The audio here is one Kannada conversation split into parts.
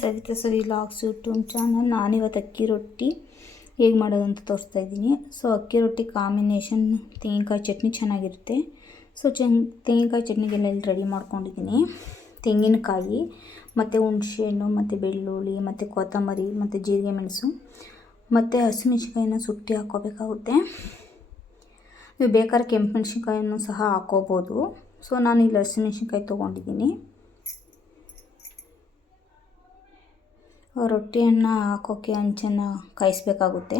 Savita Savi vlogs YouTube channel ನಾನಿವತ್ತು ಅಕ್ಕಿ ರೊಟ್ಟಿ ಹೇಗೆ ಮಾಡೋದು ಅಂತ ತೋರಿಸ್ತಾ ಇದ್ದೀನಿ. ಸೊ ಅಕ್ಕಿ ರೊಟ್ಟಿ ಕಾಂಬಿನೇಷನ್ ತೆಂಗಿನಕಾಯಿ ಚಟ್ನಿ ಚೆನ್ನಾಗಿರುತ್ತೆ. ಸೊ ಚೆಂಗ್, ತೆಂಗಿನಕಾಯಿ ಚಟ್ನಿಗೆಲ್ಲ ಇಲ್ಲಿ ರೆಡಿ ಮಾಡ್ಕೊಂಡಿದ್ದೀನಿ. ತೆಂಗಿನಕಾಯಿ, ಮತ್ತು ಹುಣಸೆಹಣ್ಣು, ಮತ್ತು ಬೆಳ್ಳುಳ್ಳಿ, ಮತ್ತು ಕೊತ್ತಂಬರಿ, ಮತ್ತು ಜೀರಿಗೆ ಮೆಣಸು, ಮತ್ತು ಹಸಿಮೆಣ್ಸಿನ್ಕಾಯಿನ ಸುಟ್ಟಿ ಹಾಕೋಬೇಕಾಗುತ್ತೆ ನೀವು ಬೇಕಾದ್ರೆ ಕೆಂಪು ಮೆಣಸಿನ್ಕಾಯನ್ನು ಸಹ ಹಾಕ್ಕೋಬೋದು. ಸೊ ನಾನು ಇಲ್ಲಿ ಹಸಿಮೆಣ್ಸಿನ್ಕಾಯಿ ತೊಗೊಂಡಿದ್ದೀನಿ. ರೊಟ್ಟಿಯನ್ನು ಹಾಕೋಕ್ಕೆ ಹಂಚನ್ನು ಕಾಯಿಸಬೇಕಾಗುತ್ತೆ.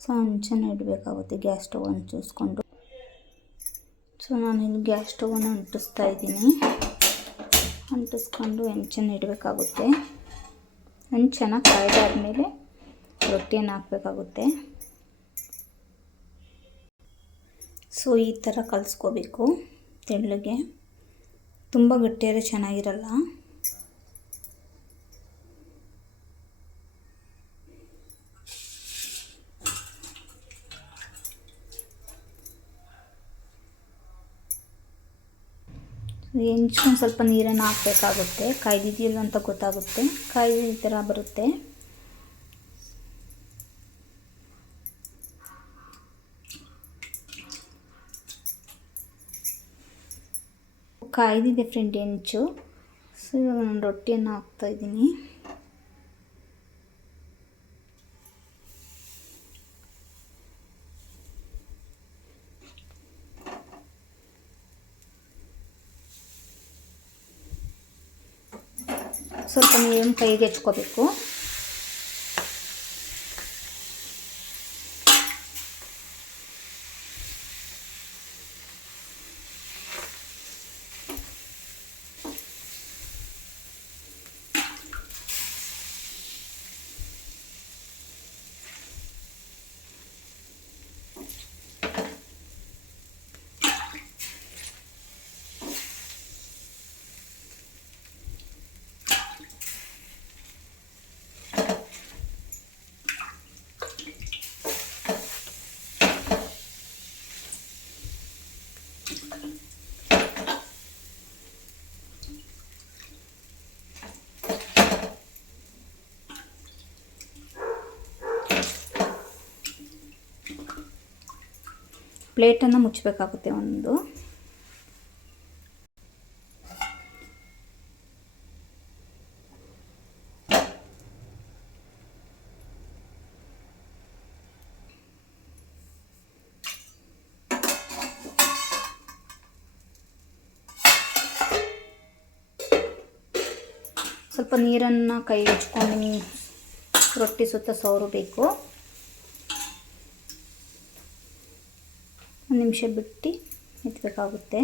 ಸೊ ಹಂಚನ್ನು ಇಡಬೇಕಾಗುತ್ತೆ ಗ್ಯಾಸ್ ಸ್ಟವನ್ನು ಚೂಸ್ಕೊಂಡು. ಸೊ ನಾನು ಇಲ್ಲಿ ಗ್ಯಾಸ್ ಸ್ಟವನ್ನು ಅಂಟಿಸ್ತಾ ಇದ್ದೀನಿ. ಅಂಟಿಸ್ಕೊಂಡು ಹೆಂಚನ್ನು ಇಡಬೇಕಾಗುತ್ತೆ. ಹಂಚು ಚೆನ್ನಾಗಿ ಕಾಯ್ದಾದ್ಮೇಲೆ ರೊಟ್ಟಿಯನ್ನು ಹಾಕಬೇಕಾಗುತ್ತೆ. ಸೊ, ಈ ಥರ ಕಲಿಸ್ಕೋಬೇಕು. ತೆಳ್ಳಗೆ. ತುಂಬ ಗಟ್ಟಿಯಾದ್ರೆ ಚೆನ್ನಾಗಿರಲ್ಲ. ಹೆಂಚ್ಕೊಂಡು ಸ್ವಲ್ಪ ನೀರನ್ನು ಹಾಕಬೇಕಾಗುತ್ತೆ. ಕಾಯ್ದಿದೆಯಲ್ಲ ಅಂತ ಗೊತ್ತಾಗುತ್ತೆ. ಕಾಯ್ದು ಈ ಥರ ಬರುತ್ತೆ. ಕಾಯ್ದಿದೆ ಫ್ರೆಂಡ್ ಹೆಂಚು. ಸೊ ಇವಾಗ ನಾನು ರೊಟ್ಟಿಯನ್ನು ಹಾಕ್ತಾಯಿದ್ದೀನಿ ಸ್ವಲ್ಪ ನೀರನ್ನು ಕೈಗೆ ಹೆಚ್ಕೋಬೇಕು ಪ್ಲೇಟನ್ನು ಮುಚ್ಚಬೇಕಾಗುತ್ತೆ ಒಂದು. ಸ್ವಲ್ಪ ನೀರನ್ನು ಕೈ ಹಚ್ಕೊಂಡು ರೊಟ್ಟಿ ಸುತ್ತ ಸವರಬೇಕು ಒಂದು ನಿಮಿಷ ಬಿಟ್ಟು ಎತ್ತಬೇಕಾಗುತ್ತೆ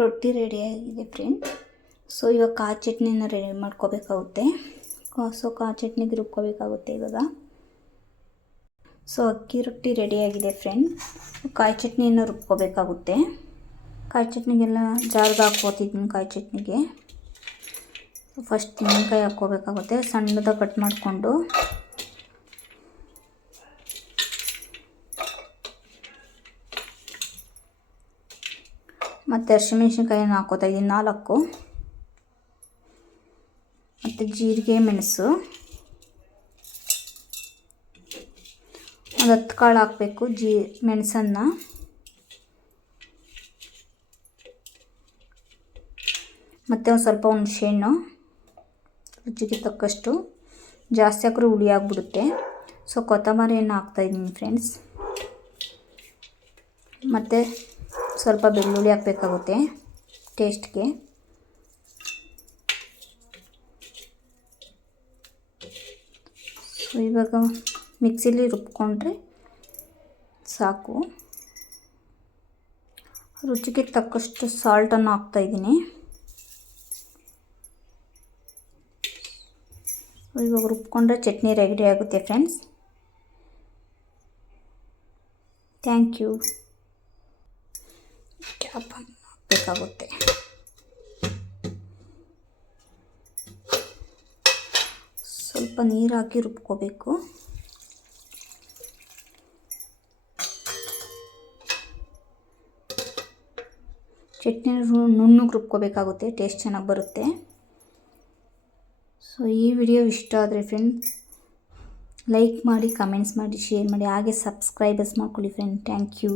ರೊಟ್ಟಿ ರೆಡಿ ಆಗಿದೆ ಫ್ರೆಂಡ್ ಸೊ ಇವಾಗ ಕಾ ಚಟ್ನಿನ ರೆಡಿ ಮಾಡ್ಕೋಬೇಕಾಗುತ್ತೆ. ಸೊ ಕಾ ಚಟ್ನಿಗೆ ರುಬ್ಕೋಬೇಕಾಗುತ್ತೆ ಇವಾಗ. ಸೊ ಅಕ್ಕಿ ರೊಟ್ಟಿ ರೆಡಿಯಾಗಿದೆ ಫ್ರೆಂಡ್ ಕಾಯಿ ಚಟ್ನಿಯನ್ನು ರುಬ್ಕೋಬೇಕಾಗುತ್ತೆ. ಕಾಯಿ ಚಟ್ನಿಗೆಲ್ಲ ಜಾರ್ಗೆ ಹಾಕ್ಕೋತಿದ್ದೀನಿ ಕಾಯಿ ಚಟ್ನಿಗೆ. ಫಸ್ಟ್ ತೆಂಗಿನಕಾಯಿ ಹಾಕ್ಕೋಬೇಕಾಗುತ್ತೆ. ಸಣ್ಣದಾಗಿ ಕಟ್ ಮಾಡಿಕೊಂಡು ಮತ್ತು ಹಸಿಮೆಣ್ಸಿನ್ಕಾಯಿನ ಹಾಕೋತಾ ಇದ್ದೀನಿ, ನಾಲ್ಕು. ಮತ್ತು ಜೀರಿಗೆ, ಮೆಣಸು. ಒಂದು ಹತ್ತು ಕಾಳು ಹಾಕಬೇಕು ಜೀ, ಮೆಣಸನ್ನು. ಮತ್ತು ಒಂದು ಸ್ವಲ್ಪ ಹುಣಸೆಹಣ್ಣು. ರುಚಿಗೆ ತಕ್ಕಷ್ಟು. ಜಾಸ್ತಿ ಹಾಕಿದ್ರೆ ಹುಳಿ ಆಗಿಬಿಡುತ್ತೆ. ಸೊ ಕೊತ್ತಂಬರಿಯನ್ನು ಹಾಕ್ತಾಯಿದ್ದೀನಿ ಫ್ರೆಂಡ್ಸ್ ಮತ್ತು ಸ್ವಲ್ಪ ಬೆಳ್ಳುಳ್ಳಿ ಹಾಕಬೇಕಾಗುತ್ತೆ ಟೇಸ್ಟ್ಗೆ ಸೊ ಇವಾಗ ಮಿಕ್ಸಿಲಿ ರುಬ್ಕೊಂಡ್ರೆ ಸಾಕು. ರುಚಿಗೆ ತಕ್ಕಷ್ಟು ಸಾಲ್ಟನ್ನು ಹಾಕ್ತಾಯಿದ್ದೀನಿ ಇವಾಗ ರುಬ್ಕೊಂಡ್ರೆ ಚಟ್ನಿ ರೆಡಿ ಆಗುತ್ತೆ ಫ್ರೆಂಡ್ಸ್ ಥ್ಯಾಂಕ್ ಯು ಕ್ಯಾಪ್ ಹಾಕಬೇಕಾಗುತ್ತೆ ಸ್ವಲ್ಪ ನೀರು ಹಾಕಿ ರುಬ್ಕೋಬೇಕು. ಚಟ್ನಿ ನುಣ್ಣು ರುಬ್ಕೋಬೇಕಾಗುತ್ತೆ, ಟೇಸ್ಟ್ ಚೆನ್ನಾಗಿ ಬರುತ್ತೆ. ಸೊ ಈ ವಿಡಿಯೋ ಇಷ್ಟ ಆದರೆ ಫ್ರೆಂಡ್ ಲೈಕ್ ಮಾಡಿ ಕಮೆಂಟ್ಸ್ ಮಾಡಿ ಶೇರ್ ಮಾಡಿ, ಹಾಗೆ ಸಬ್ಸ್ಕ್ರೈಬರ್ಸ್ ಮಾಡ್ಕೊಳ್ಳಿ ಫ್ರೆಂಡ್ ಥ್ಯಾಂಕ್ ಯು